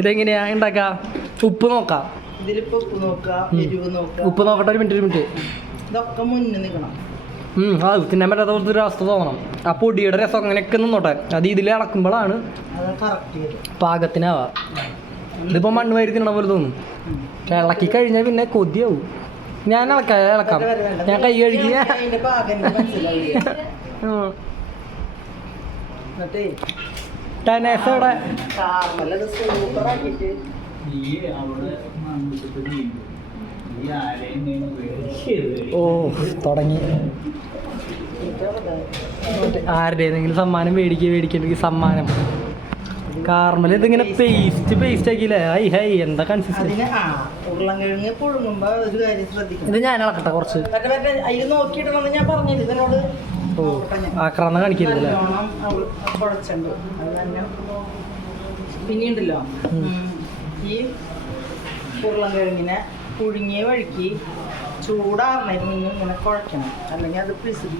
ഇതെങ്ങനെയാ ഉണ്ടാക്കാം? ഉപ്പ് നോക്കാം. ഇതിലിപ്പോ ഉപ്പ് നോക്കാം, എരിവ് നോക്കാം. ഉപ്പ് നോക്കട്ടെ, ഒരു മിനിറ്റ്. ഇതൊക്കെ മുന്നിൽ നിൽക്കണം. അത് തിന്നാൻ പറ്റാത്ത പോലത്തെ ഒരു അവസ്ഥ തോന്നണം. ആ പൊടിയുടെ രസം അങ്ങനെയൊക്കെ നിന്നോട്ടെ. അത് ഇതിൽ ഇളക്കുമ്പോഴാണ് പാകത്തിനാവാ. ഇതിപ്പോൾ മണ്ണ് വാരി തിന്നണ പോലെ തോന്നും. ഇളക്കി കഴിഞ്ഞാൽ പിന്നെ കൊതിയാവും. ഞാൻ ഇളക്കാം. ഞാൻ കൈ കഴുകി ടെനേസോടെ ഓ തുടങ്ങി. ആരുടേതെങ്കിലും സമ്മാനം മേടിക്കേണ്ടെങ്കിൽ സമ്മാനം. കാർമൽ ഇതിങ്ങനെ പേസ്റ്റ് ആക്കിയില്ലേ? ഹൈ എന്താ കൺസിസ്റ്റൻസി. ഉരുളൻകിഴങ്ങ് പുഴുങ്ങുമ്പോ ഒരു കാര്യം ശ്രദ്ധിക്കണം. ഇത് ഞാൻ ഇളക്കട്ടെ കുറച്ച്. അതിൽ നോക്കിയിടണമെന്ന് ഞാൻ പറഞ്ഞില്ല. ഇതിനോട് ആക്രാന്തം കാണിക്കരുതല്ലേ? കുഴച്ചുണ്ട്. അത് തന്നെ പിന്നെയുണ്ടല്ലോ, ഈ ഉരുളൻകിഴങ്ങിനെ പുഴുങ്ങിയ വഴിക്ക് ചൂടാറുന്നതിന് മുന്നേ ഇങ്ങനെ കുഴക്കണം. അല്ലെങ്കിൽ അത് പിസിടി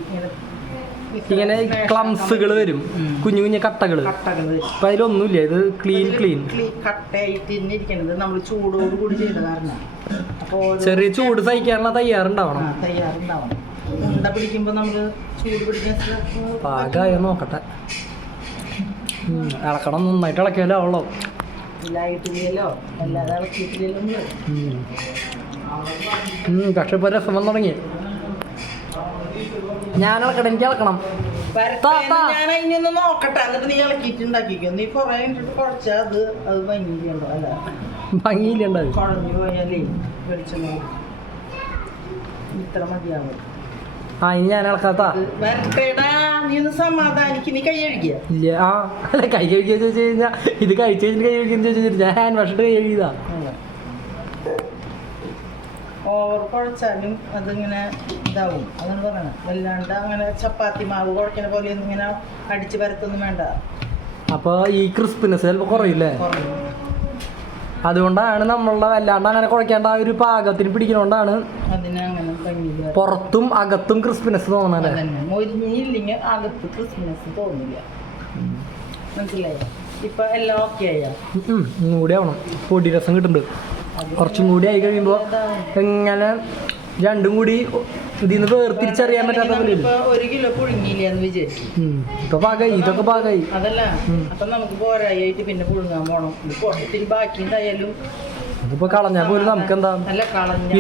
ഇങ്ങനെ ക്ലംസുകൾ വരും, കുഞ്ഞു കുഞ്ഞു കട്ടകൾ. അപ്പൊ അതിലൊന്നുമില്ല. ഇത് ക്ലീൻ കട്ടയായിട്ട് ഇരിക്കണത് നമ്മൾ ചൂടോട് കൂടി ചെയ്ത കാരണം. അപ്പോൾ ചെറിയ ചൂട് സഹിക്കാനുള്ള തയ്യാറുണ്ടാവണം. ഉണ്ട പിടിക്കുമ്പോൾ നമ്മൾ ചൂട് പിടിക്കാൻ പാകമായി നോക്കട്ടെ. ഇളക്കണം, നന്നായിട്ട് ഇളക്കിയാലോ ആവളോ. ഇല്ലായിട്ടില്ലല്ലോ, അല്ലാതെ ഇളക്കിയിട്ടില്ലല്ലോ. പക്ഷെ ഇപ്പൊ രസം വന്നു തുടങ്ങി. ഞാൻ ഇളക്കണം, എനിക്ക് ഇളക്കണം. ഞാൻ അതിനൊന്ന് നോക്കട്ടെ, എന്നിട്ട് നീ ഇളക്കിയിട്ട് ഉണ്ടാക്കിക്കോ. നീ കുറെ കുഴച്ചാൽ അത് ഭംഗിയിലുണ്ടോ? അല്ല ഭംഗിയിലുണ്ടാവും. കുഴഞ്ഞു പോയാലേ വെളിച്ചെണ്ണ ഇത്ര മതിയാവും. ഇനി ഞാൻ ഇളക്കാത്ത നീ ഒന്ന് സമാധാനിക്ക്. നീ കൈ കഴുകിയ ഇല്ല. അല്ല, കൈ കഴുകിയ ചോദിച്ചു കഴിഞ്ഞാൽ ഇത് കഴിച്ചു കഴിഞ്ഞിട്ട് കൈ കഴുകിയെന്ന് ചോദിച്ചിട്ട് ഞാൻ ഹാൻഡ് വാഷിട്ട് കൈ കഴുകിയതാ. ഓവർ കുഴച്ചാലും അതിങ്ങനെ ഇതാവും. അതാണ് പറയണത്. വല്ലാണ്ട് അങ്ങനെ ചപ്പാത്തി മാവ് കുഴക്കണ പോലെ ഒന്നും ഇങ്ങനെ അടിച്ച് പരത്തൊന്നും വേണ്ട. അപ്പോൾ ഈ ക്രിസ്പിനെസ് ചിലപ്പോൾ കുറയില്ലേ? അതുകൊണ്ടാണ് നമ്മളുടെ വല്ലാണ്ട് അങ്ങനെ കുഴക്കേണ്ട ആ ഒരു പാകത്തിന് പിടിക്കുന്നതുകൊണ്ടാണ് പുറത്തും അകത്തും ക്രിസ്പിനെസ് തോന്നണല്ലേ? മൊരിഞ്ഞില്ലെങ്കിൽ അകത്ത് ക്രിസ്പിനെസ് തോന്നില്ല. മനസ്സിലായോ? ഇപ്പൊ എല്ലാം ഓക്കെ ആയോ? കൂടി ആവണം. പൊടി രസം കിട്ടുന്നുണ്ട്. കുറച്ചും കൂടി ആയി കഴിയുമ്പോൾ എങ്ങനെ രണ്ടും കൂടി ഇതിന്ന് വേർതിരിച്ചറിയാൻ പറ്റാത്ത പോലെ. 1 കിലോ പുഴുങ്ങിയില്ലെന്ന് വിചാരിക്കും. ഇപ്പൊ പാകായി, ഇതൊക്കെ പാകായി. അതല്ല, അപ്പൊ നമുക്ക് പോരായിട്ട് പിന്നെ പുഴുങ്ങാൻ പോണം. ഇത്തിരി ബാക്കി ഉണ്ടായാലും ഇതിപ്പോ കളഞ്ഞാൽ പോലും നമുക്ക് എന്താ.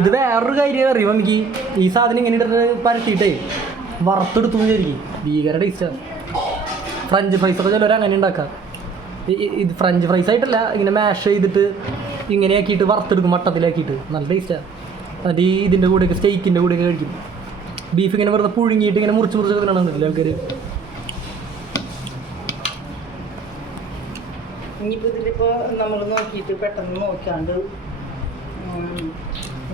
ഇത് വേറൊരു കാര്യം അറിയുമോ എനിക്ക്? ഈ സാധനം ഇങ്ങനെ ഇട്ടിട്ട് പരത്തിയിട്ടേ വറുത്തെടുത്തു വിചാരിക്കും. ഭീകര ടേസ്റ്റാണ്. ഫ്രഞ്ച് ഫ്രൈസ് ഒക്കെ ചിലവർ അങ്ങനെ ഉണ്ടാക്കാം. ഇത് ഫ്രഞ്ച് ഫ്രൈസ് ആയിട്ടല്ല, ഇങ്ങനെ മാഷ് ചെയ്തിട്ട് ഇങ്ങനെ ആക്കിയിട്ട് വറുത്തെടുക്കും, വട്ടത്തിലാക്കിയിട്ട്. നല്ല ടേസ്റ്റാണ്. അത് ഇതിൻ്റെ കൂടെയൊക്കെ സ്റ്റേക്കിൻ്റെ കൂടെയൊക്കെ കഴിക്കും. ബീഫ് ഇങ്ങനെ വെറുതെ പുഴുങ്ങിയിട്ട് ഇങ്ങനെ മുറിച്ച് തിന്നണമെന്നില്ല ആൾക്കാർ. ഇനിയിപ്പോൾ ഇതിലിപ്പോൾ നമ്മൾ നോക്കിയിട്ട് പെട്ടെന്ന് നോക്കാണ്ട്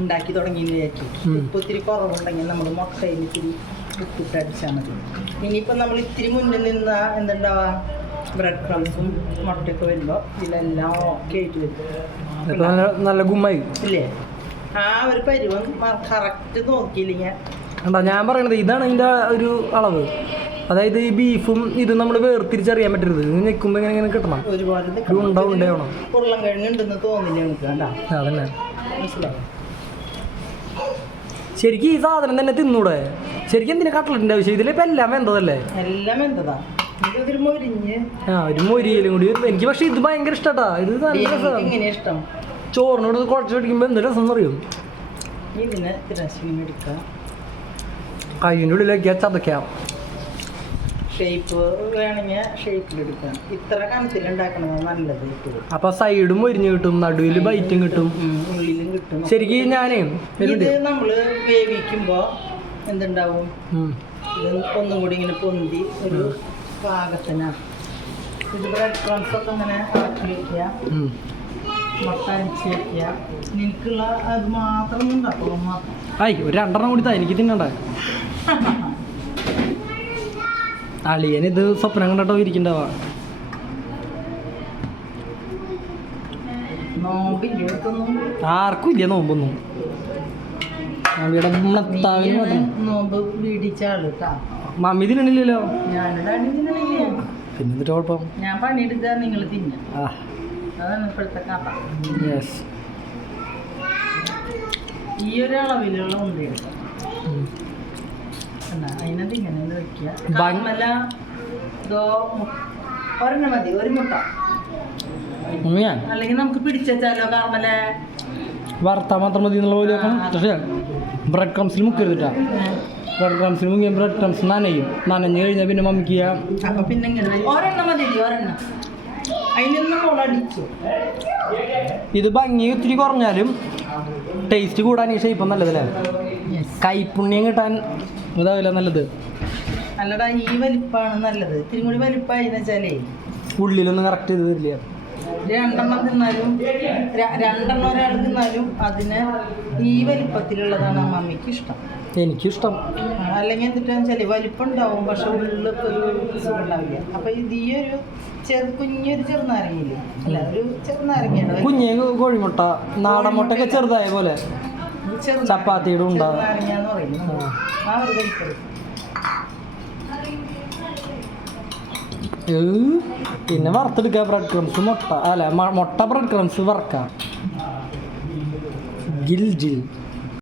ഉണ്ടാക്കി തുടങ്ങിയെന്ന് വിചാരിക്കും. ഉപ്പ് ഇത്തിരി കുറവുണ്ടെങ്കിൽ നമ്മൾ മുട്ടയിൽ ഇത്തിരി ഉപ്പിട്ട് അടിച്ചാൽ മതി. ഇനിയിപ്പോൾ നമ്മൾ ഇത്തിരി മുന്നിൽ നിന്ന് എന്തുണ്ടാവുക, ബ്രെഡ് ക്രംസും മുട്ടയൊക്കെ വരുമ്പോൾ ഇതിലെല്ലാം ഓക്കെ ആയിട്ട് വരും. നല്ല ഗുമ്മായി ഇല്ലേ? ആ ഒരു പരുവം കറക്റ്റ് നോക്കിയില്ലെങ്കിൽ ഞാൻ പറയണത് ഇതാണ് ഇതിൻ്റെ ഒരു അളവ്. അതായത് ഈ ബീഫും ഇത് നമ്മൾ വേർതിരിച്ചറിയാൻ പറ്റരുത്. ഇത് നിൽക്കുമ്പോൾ ഇങ്ങനെ ഇങ്ങനെ കിട്ടണം. ഒരുപാട് ഉണ്ടാവണം. ഉരുളൻകിഴങ്ങ് ഉണ്ടെന്ന് തോന്നില്ല നമുക്ക്. കണ്ടാ അതന്നെ മനസ്സിലായി. ശരിക്കും ഈ സാധനം തന്നെ തിന്നൂടെ? ശരിക്കും എന്തിനാ കട്ട്ലറ്റിൻ്റെ ആവശ്യം? ഇതിലിപ്പോൾ എല്ലാം വെന്തതല്ലേ? എല്ലാം വെന്തതാ. ഒരു മൊരിയലും കൂടി എനിക്ക്. പക്ഷെ ഇത് ഭയങ്കര ഇഷ്ടാ. ഇത് നല്ല ഇങ്ങനെ ഇഷ്ടം. ചോറിനോട് കുഴച്ച് പിടിക്കുമ്പോൾ എന്ത് രസം അറിയും. ഇതിനെ എടുക്കാം, കയ്യിൻ്റെ ഉള്ളിലേക്ക് ചതയ്ക്കാം. ഷേപ്പ് വേണമെങ്കിൽ ഷേപ്പിലെടുക്കാം. ഇത്ര കനത്തിലുണ്ടാക്കണതാണ് നല്ലത്. അപ്പൊ സൈഡും മൊരിഞ്ഞ് കിട്ടും, നടുവിൽ ബൈറ്റും കിട്ടും, ഉള്ളിലും കിട്ടും. ശരിക്കും ഞാനേ ഇത് നമ്മള് വേവിക്കുമ്പോ എന്തുണ്ടാവും, ഇത് ഒന്നും കൂടി ഇങ്ങനെ പൊന്തി ഒരു പാകത്തിനാണ്. ഇത് ബ്രെഡ് ക്രംസ് ഒക്കെ ഇങ്ങനെ ഇറക്കി വയ്ക്കുക, മുട്ട അരിച്ച് വയ്ക്കുക. നിനക്കുള്ള അത് മാത്രം ഉണ്ടാക്കണം. മാത്രം ഒരു 2 കൂടി താ, എനിക്ക് തിന്നണ്ട. അളിയനിത് സ്വപ്നം കണ്ടിട്ടോ ഇരിക്കണ്ടാവാ. ആർക്കും ഇല്ല നോമ്പൊന്നും. നോമ്പ് വീടിച്ച ആള് മമ്മി തിന്നണില്ലല്ലോ. ഞാനിതാണ് തിന്നണില്ലേ? പിന്നെ കുഴപ്പം. ഞാൻ പണിയെടുത്താ നിങ്ങൾ തിന്ന. അതാണ് ഇപ്പോഴത്തെ കഥ. യെസ്. ഈ ഒരു അളവിലുള്ള ഉണ്ടി എടുക്കാം. അതിനകത്ത് ഇങ്ങനെ വയ്ക്കുക. കാർമല ഒരെണ്ണം മതി, ഒരു മുട്ട. അല്ലെങ്കിൽ നമുക്ക് പിടിച്ചാലോ കാർമല വറുത്താൽ മാത്രം മതി എന്നുള്ള പോലെ ആക്കണം. പക്ഷേ ബ്രെഡ് ക്രംസിൽ മുക്കരുതിട്ടാ. ബ്രെഡ് ക്രംസിൽ മുങ്ങിയ ബ്രെഡ് ക്രംസ് നനഞ്ഞു കഴിഞ്ഞാൽ പിന്നെ മമ്മിക്ക് അപ്പം പിന്നെ ഇങ്ങനെ ഒരെണ്ണം മതി, ഒരെണ്ണം. അതിനൊന്നും മുളടിച്ചു. ഇത് ഭംഗി ഒത്തിരി കുറഞ്ഞാലും ടേസ്റ്റ് കൂടാൻ ഈ ഷേപ്പ് നല്ലതല്ലേ? കൈപ്പുണ്യം കിട്ടാൻ ഇതാവില്ല നല്ലത്. അല്ലടാ, ഈ വലിപ്പാണ് നല്ലത്. ഇത്തിരി കൂടി വലിപ്പമായി എന്ന് വെച്ചാലേ ഉള്ളിലൊന്നും കറക്റ്റ് ചെയ്ത് വരില്ല. രണ്ടെണ്ണം തിന്നാലും രണ്ടെണ്ണം ഒരാൾ തിന്നാലും അതിന് ഈ വലിപ്പത്തിലുള്ളതാണ് മമ്മിക്ക് ഇഷ്ടം. എനിക്കിഷ്ടം. അല്ലെങ്കിൽ എന്തിട്ടാന്ന് വെച്ചാൽ വലിപ്പം ഉണ്ടാവും, പക്ഷെ ഉള്ളിലൊക്കെ ഒരു സുഖം ഉണ്ടാവില്ല. അപ്പൊ ഇത് ഈ ഒരു കുഞ്ഞൊരു ചെറുനാരങ്ങയില്ലേ, അല്ല ഒരു ചെറുനാരങ്ങയാണ്. കുഞ്ഞ് കോഴിമുട്ട, നാടൻ മുട്ടയൊക്കെ ചെറുതായ പോലെ ചപ്പാത്തിയുടെ ഉണ്ടാവും. ചെറുനാരങ്ങാന്ന് പറയുന്നത് ആ ഒരു വലിപ്പം. പിന്നെ വറുത്തെടുക്കുക ബ്രെഡ് ക്രംസ്. മുട്ട ബ്രെഡ് ക്രംസ് വറക്കാം. ഗിൽ ജിൽ